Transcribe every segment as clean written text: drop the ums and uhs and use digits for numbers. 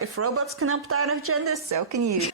If robots can opt out of gender, so can you.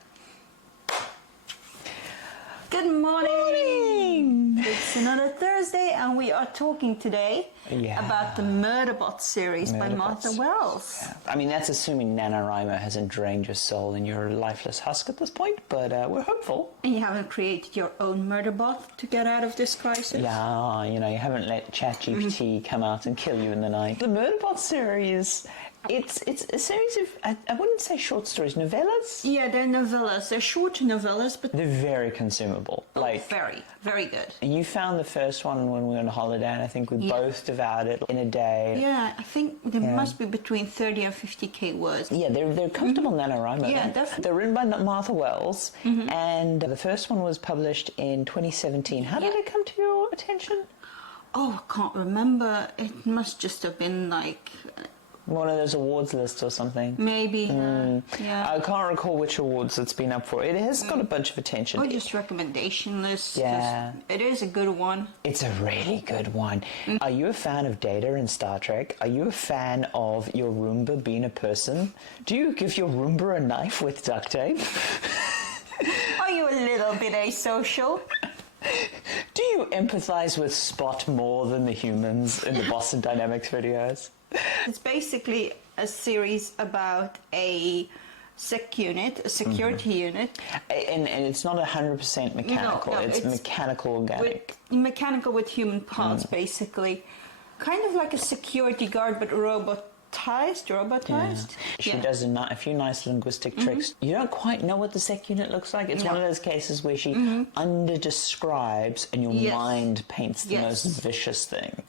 Good morning! It's another Thursday and we are talking today about the Murderbot series by Martha Wells. Yeah. I mean, that's assuming NaNoWriMo hasn't drained your soul and you're a lifeless husk at this point, but we're hopeful. And you haven't created your own Murderbot to get out of this crisis? Yeah, you know, you haven't let ChatGPT come out and kill you in the night. The Murderbot series, it's a series of, I wouldn't say short stories, novellas? Yeah, they're novellas. They're short novellas, but they're very consumable. Very, very good. You found the first one when we were on holiday, and I think we both devoured it in a day. Yeah, I think there must be between 30 and 50k words. Yeah, they're comfortable NaNoWriMo. Yeah, definitely. They're written by Martha Wells, and the first one was published in 2017. How did it come to your attention? Oh, I can't remember. It must just have been like... one of those awards lists or something. Maybe, yeah. I can't recall which awards it's been up for. It has got a bunch of attention. Or just recommendation lists. Yeah. It is a good one. It's a really good one. Are you a fan of Data in Star Trek? Are you a fan of your Roomba being a person? Do you give your Roomba a knife with duct tape? Are you a little bit asocial? Do you empathize with Spot more than the humans in the Boston Dynamics videos? It's basically a series about a sec unit, a security unit. And it's not 100% mechanical. No, it's mechanical organic. Mechanical with human parts, basically. Kind of like a security guard, but robotized. Yeah. She does a few nice linguistic tricks. You don't quite know what the sec unit looks like. It's one of those cases where she under-describes and your mind paints the most vicious thing.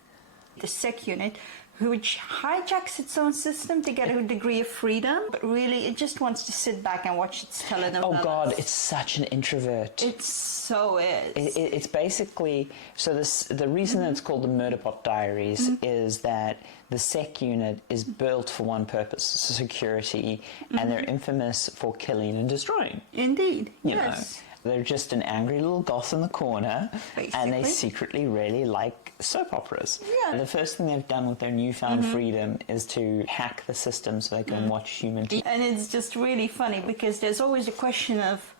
The sec unit, which hijacks its own system to get a degree of freedom, but really it just wants to sit back and watch its telenovelas. Oh God, it's such an introvert. It so is. It's basically, so the reason that it's called the Murderbot Diaries is that the sec unit is built for one purpose, security, and they're infamous for killing and destroying. Indeed, you know. They're just an angry little goth in the corner, and they secretly really like soap operas. Yeah. The first thing they've done with their newfound freedom is to hack the system so they can watch human TV. And it's just really funny because there's always a question of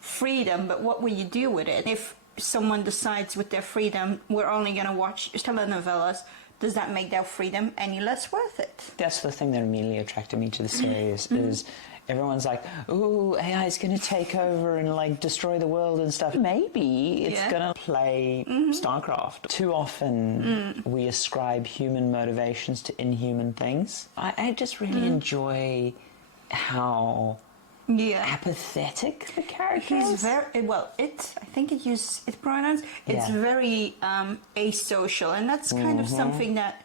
freedom, but what will you do with it? If someone decides with their freedom, we're only going to watch telenovelas, does that make their freedom any less worth it? That's the thing that immediately attracted me to the series is... everyone's like, ooh, AI is going to take over and, like, destroy the world and stuff. Maybe it's going to play StarCraft. Too often we ascribe human motivations to inhuman things. I just really enjoy how apathetic the character is. He's very, well, I think it uses its pronouns. It's very asocial, and that's kind of something that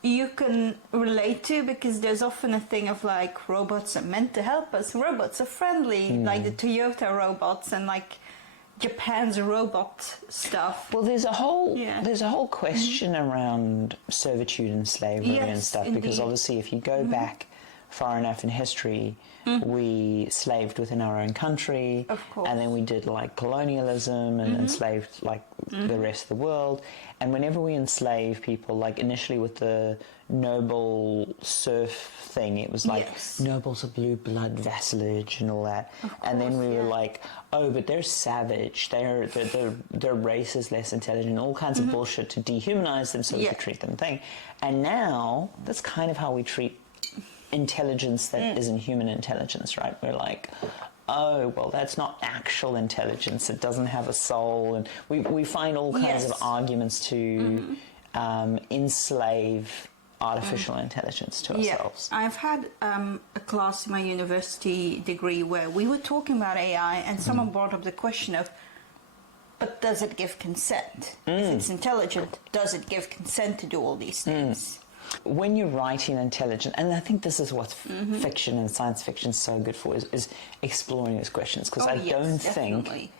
you can relate to, because there's often a thing of like, robots are meant to help us, robots are friendly, like the Toyota robots and like Japan's robot stuff. Well, there's a whole question around servitude and slavery and stuff, because obviously if you go back far enough in history, we slaved within our own country, and then we did like colonialism and enslaved like the rest of the world. And whenever we enslave people, like initially with the noble serf thing, it was like nobles of blue blood, vassalage and all that. And then we were like, oh, but they're savage, their race is less intelligent, all kinds of bullshit to dehumanize them so we could treat them thing. And now that's kind of how we treat intelligence that isn't human intelligence, right? We're like, oh, well, that's not actual intelligence, it doesn't have a soul, and we find all kinds of arguments to enslave artificial intelligence to ourselves. I've had a class in my university degree where we were talking about AI, and someone brought up the question of, but does it give consent? If it's intelligent, does it give consent to do all these things? When you're writing intelligent, and I think this is what fiction and science fiction is so good for, is exploring those questions, because I don't think,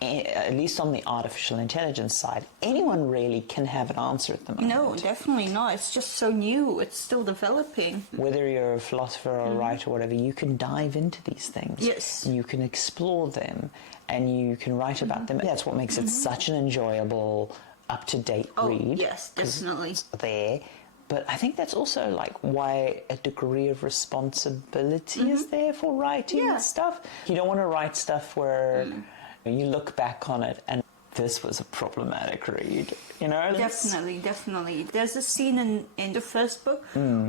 at least on the artificial intelligence side, anyone really can have an answer at the moment. No, definitely not. It's just so new. It's still developing. Whether you're a philosopher or a writer or whatever, you can dive into these things. Yes. You can explore them, and you can write about them. That's what makes it such an enjoyable, up-to-date read. Yes, definitely. It's there. But I think that's also like why a degree of responsibility is there for writing and stuff. You don't want to write stuff where you look back on it and this was a problematic read, you know? Definitely. There's a scene in the first book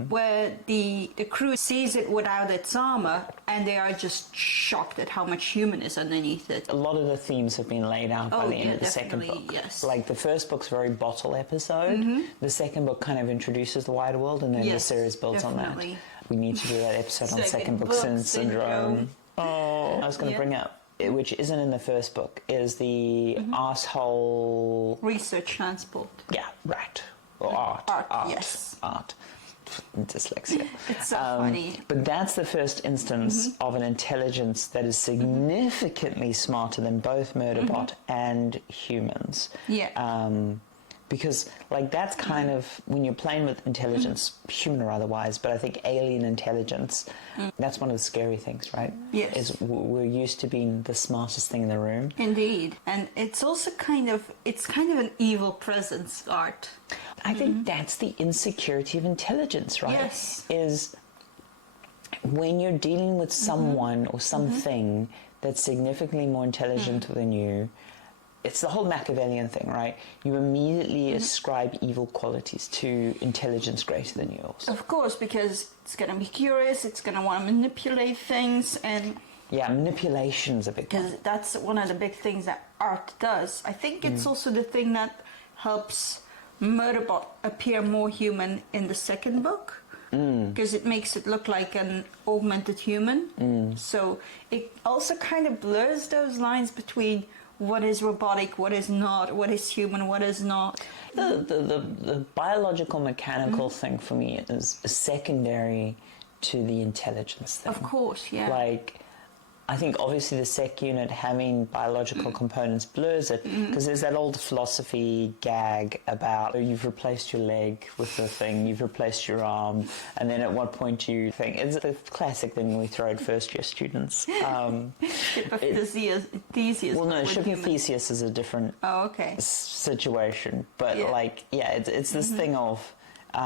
where the crew sees it without its armor and they are just shocked at how much human is underneath it. A lot of the themes have been laid out by the end of the second book. Yes. Like the first book's very bottle episode. The second book kind of introduces the wider world, and then the series builds on that. We need to do that episode on second book syndrome. Oh, I was going to bring up, which isn't in the first book, is the asshole research transport. Yeah, right. Or art. Yes. Art. Dyslexia. It's so funny. But that's the first instance of an intelligence that is significantly smarter than both Murderbot and humans. Yeah. Because, like, that's kind of, when you're playing with intelligence, human or otherwise, but I think alien intelligence, that's one of the scary things, right? Yes. Is we're used to being the smartest thing in the room. Indeed. And it's also kind of an evil presence, art. I think that's the insecurity of intelligence, right? Yes. Is when you're dealing with someone or something that's significantly more intelligent than you, it's the whole Machiavellian thing, right? You immediately ascribe evil qualities to intelligence greater than yours. Of course, because it's going to be curious, it's going to want to manipulate things, and... Yeah, manipulation's a big one. Because that's one of the big things that art does. I think it's also the thing that helps Murderbot appear more human in the second book. Because it makes it look like an augmented human. So it also kind of blurs those lines between what is robotic, what is not, what is human, what is not. The biological, mechanical thing for me is secondary to the intelligence thing. Of course, yeah. Like, I think obviously the sec unit having biological components blurs it, because there's that old philosophy gag about you've replaced your leg with the thing, you've replaced your arm, and then at what point do you think, it's the classic thing we throw at first year students. Ship of Theseus. Well, no, Ship of Theseus is a different situation, but it's this thing of,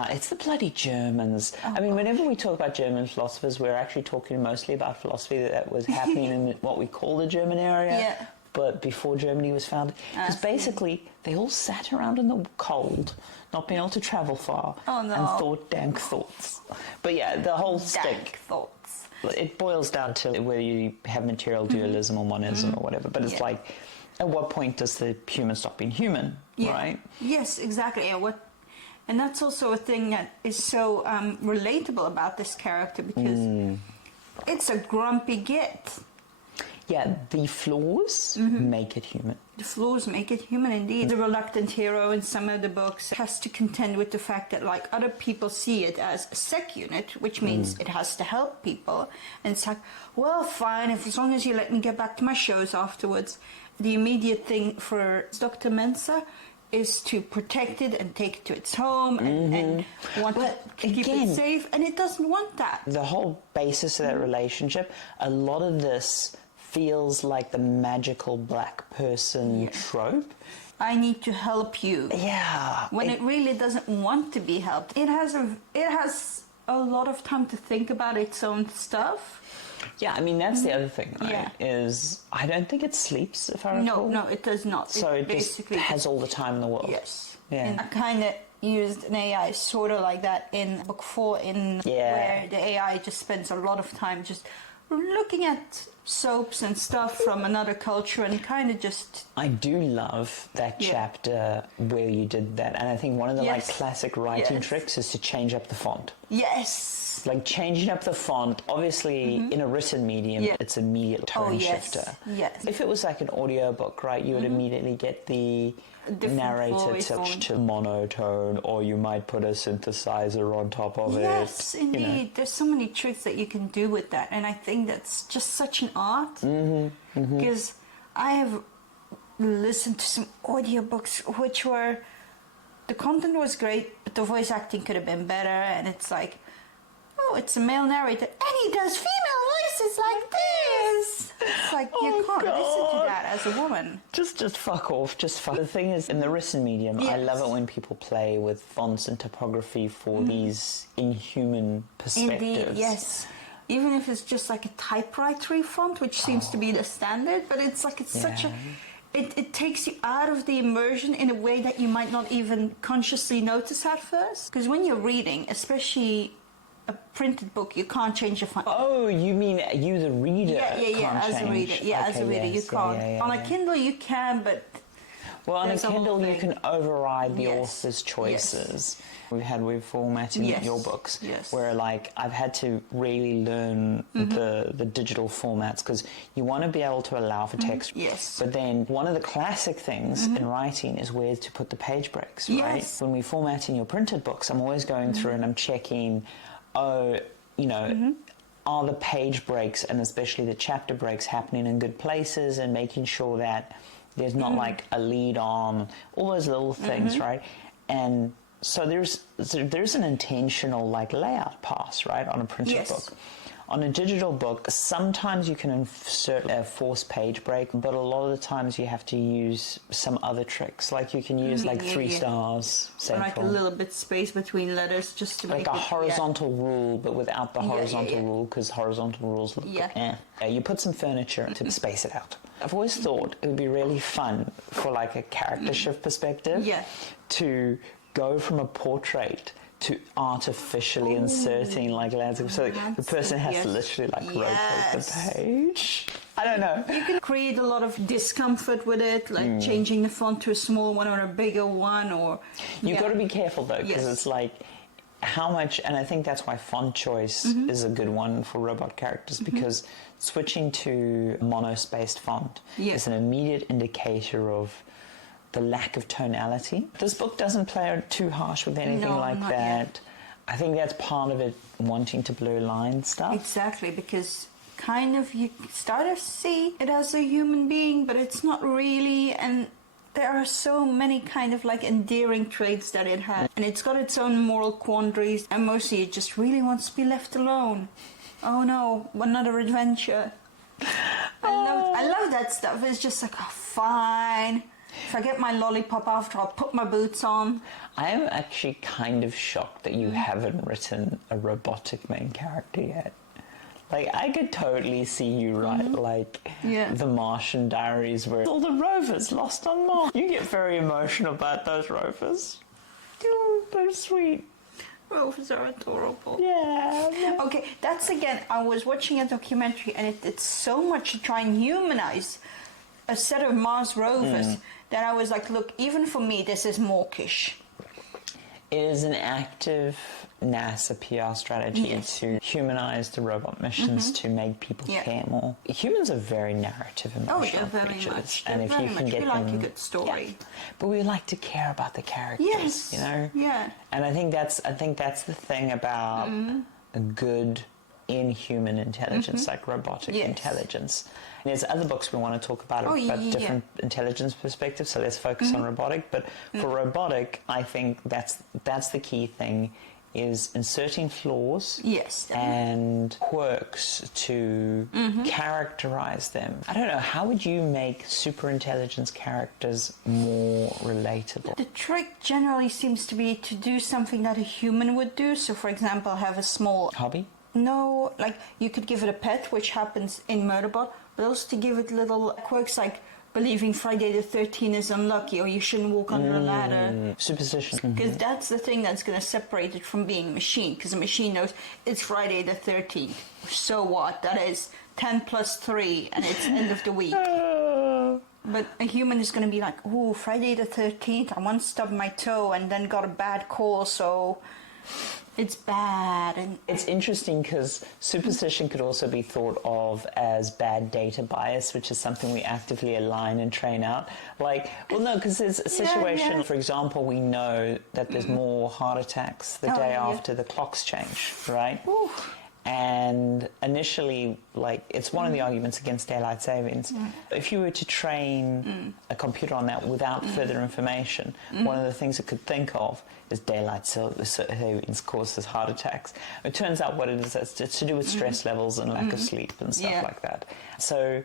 it's the bloody Germans. I mean, whenever we talk about German philosophers, we're actually talking mostly about philosophy that was happening in what we call the German area, but before Germany was founded. Because basically, they all sat around in the cold, not being able to travel far, and thought dank thoughts. But yeah, the whole dank thoughts. It boils down to whether you have material dualism or monism or whatever. But it's like, at what point does the human stop being human, right? Yes, exactly. And that's also a thing that is so relatable about this character, because it's a grumpy git. Yeah, the flaws make it human. The flaws make it human, indeed. The reluctant hero in some of the books has to contend with the fact that, like, other people see it as a sec unit, which means it has to help people. And it's like, well, fine, as long as you let me get back to my shows afterwards. The immediate thing for Dr. Mensa is to protect it and take it to its home and want to keep it safe, and it doesn't want that. The whole basis of that relationship, a lot of this feels like the magical black person trope. I need to help you. Yeah. When it really doesn't want to be helped. It has a lot of time to think about its own stuff. Yeah, I mean, that's the other thing, right? Is I don't think it sleeps, if I recall. No, it does not. So it basically just has all the time in the world. Yes. Yeah. And I kind of used an AI sort of like that in book 4, where the AI just spends a lot of time just looking at soaps and stuff from another culture and kind of just... I do love that chapter where you did that, and I think one of the like classic writing tricks is to change up the font. Yes. Like changing up the font, obviously in a written medium, it's immediate tone shifter. Yes. If it was like an audiobook, right, you would immediately get the narrator switch to monotone, or you might put a synthesizer on top of it. Yes, indeed. You know. There's so many tricks that you can do with that, and I think that's just such an art. Because I have listened to some audiobooks which were... The content was great, but the voice acting could have been better, and it's like, oh, it's a male narrator, and he does female voices like this. It's like, you can't listen to that as a woman. Just fuck off. Just fuck. The thing is, in the written medium, I love it when people play with fonts and typography for these inhuman perspectives. Indeed, yes. Even if it's just like a typewriter font, which seems to be the standard, but it's like such a... It takes you out of the immersion in a way that you might not even consciously notice at first. Because when you're reading, especially a printed book, you can't change the font. Oh, you mean you, the reader? Yeah. As a reader, as a reader, you can't. On a Kindle, you can, but well, on a Kindle, you can override the author's choices. Yes. We've formatting your books, where like I've had to really learn the digital formats, because you want to be able to allow for text. Yes. But then one of the classic things in writing is where to put the page breaks, right? Yes. When we format in your printed books, I'm always going through and I'm checking, are the page breaks, and especially the chapter breaks, happening in good places, and making sure that there's not like a lead on, all those little things, right? And so there's an intentional like layout pass, right, on a printed book. On a digital book, sometimes you can insert a forced page break, but a lot of the times you have to use some other tricks. Like you can use like 3 stars, say, or like a little bit space between letters, just to make like a horizontal rule, but without the horizontal rule, because horizontal rules look you put some furniture to space it out. I've always thought it would be really fun for like a character shift perspective to go from a portrait to artificially inserting like landscape, so the person has to literally like rotate the page. I don't know. You can create a lot of discomfort with it, like changing the font to a small one or a bigger one, or you've got to be careful though, because it's like how much, and I think that's why font choice is a good one for robot characters, because switching to monospaced font is an immediate indicator of the lack of tonality. This book doesn't play too harsh with anything like that. Yet. I think that's part of it, wanting to blur line stuff. Exactly, because kind of you start to see it as a human being, but it's not really, and there are so many kind of like endearing traits that it has, and it's got its own moral quandaries, and mostly it just really wants to be left alone. Oh no, another adventure. I love that stuff. It's just like, oh, fine. If I get my lollipop after, I'll put my boots on. I am actually kind of shocked that you haven't written a robotic main character yet. Like, I could totally see you write, like, the Martian Diaries, where all the rovers lost on Mars. You get very emotional about those rovers. Oh, they're sweet. Rovers are adorable. Yeah. Okay, that's again, I was watching a documentary, and it's so much to try and humanize a set of Mars rovers that I was like, look, even for me, this is mawkish. It is an active NASA PR strategy to humanize the robot missions, to make people care more. Humans are very narrative emotional creatures. And if you can get them, we like a good story. But we like to care about the characters, you know? Yeah. And I think that's the thing about a good inhuman intelligence, like robotic intelligence. And there's other books we want to talk about different intelligence perspectives, so let's focus on robotic. But for robotic, I think that's the key thing, is inserting flaws and quirks to characterize them. I don't know, how would you make super intelligence characters more relatable? The trick generally seems to be to do something that a human would do. So, for example, have a small... hobby? No, like you could give it a pet, which happens in Murderbot, but also to give it little quirks like believing Friday the 13th is unlucky, or you shouldn't walk under a ladder. Superstition. Because that's the thing that's going to separate it from being a machine, because a machine knows it's Friday the 13th. So what? That is 10 plus 3, and it's end of the week. But a human is going to be like, oh, Friday the 13th, I once stubbed my toe and then got a bad call, so... it's bad. And it's interesting because superstition could also be thought of as bad data bias, which is something we actively align and train out. Like, well, no, because there's a situation, for example, we know that there's more heart attacks the day after the clocks change, right? Ooh. And initially, like, it's one of the arguments against daylight savings. If you were to train a computer on that without further information, one of the things it could think of is daylight savings causes heart attacks. It turns out what it is, it's to do with stress levels and lack of sleep and stuff like that. So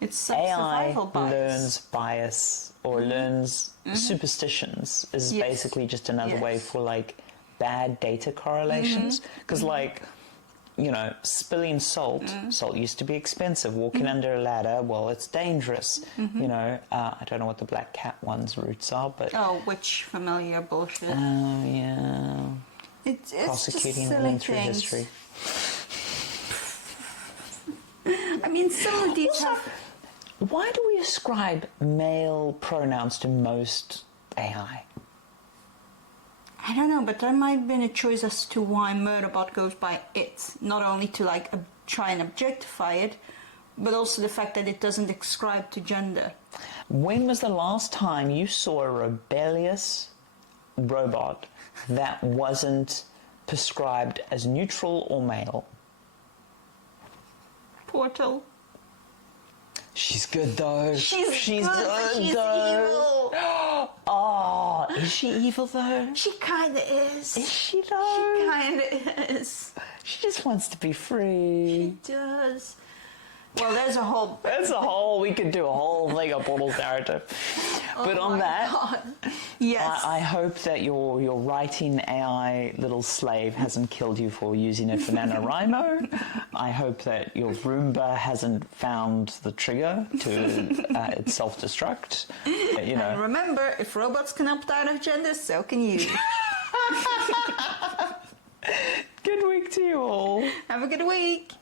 It's some AI survival bias. learns bias or learns superstitions is Yes. basically just another way Yes. for like bad data correlations. Because like, you know, spilling salt used to be expensive. Walking under a ladder, well, it's dangerous. You know, I don't know what the black cat one's roots are, but Oh, which familiar bullshit. yeah, It's prosecuting just silly women through things. history. I mean, some of these Also, have... why do we ascribe male pronouns to most AI? I don't know, but there might have been a choice as to why Murderbot goes by it. Not only to like try and objectify it, but also the fact that it doesn't ascribe to gender. When was the last time you saw a rebellious robot that wasn't prescribed as neutral or male? Portal. She's good though. She's good, good she's though. evil. Oh, is she evil though? She kinda is. Is she though? She kinda is. She just wants to be free. She does. Well, there's a whole... We could do a whole thing of Portal's narrative. But Oh on my that, God. Yes. I hope that your writing AI little slave hasn't killed you for using it for NaNoWriMo. I hope that your Roomba hasn't found the trigger to its self-destruct. You know. And remember, if robots can opt out of gender, so can you. Good week to you all. Have a good week.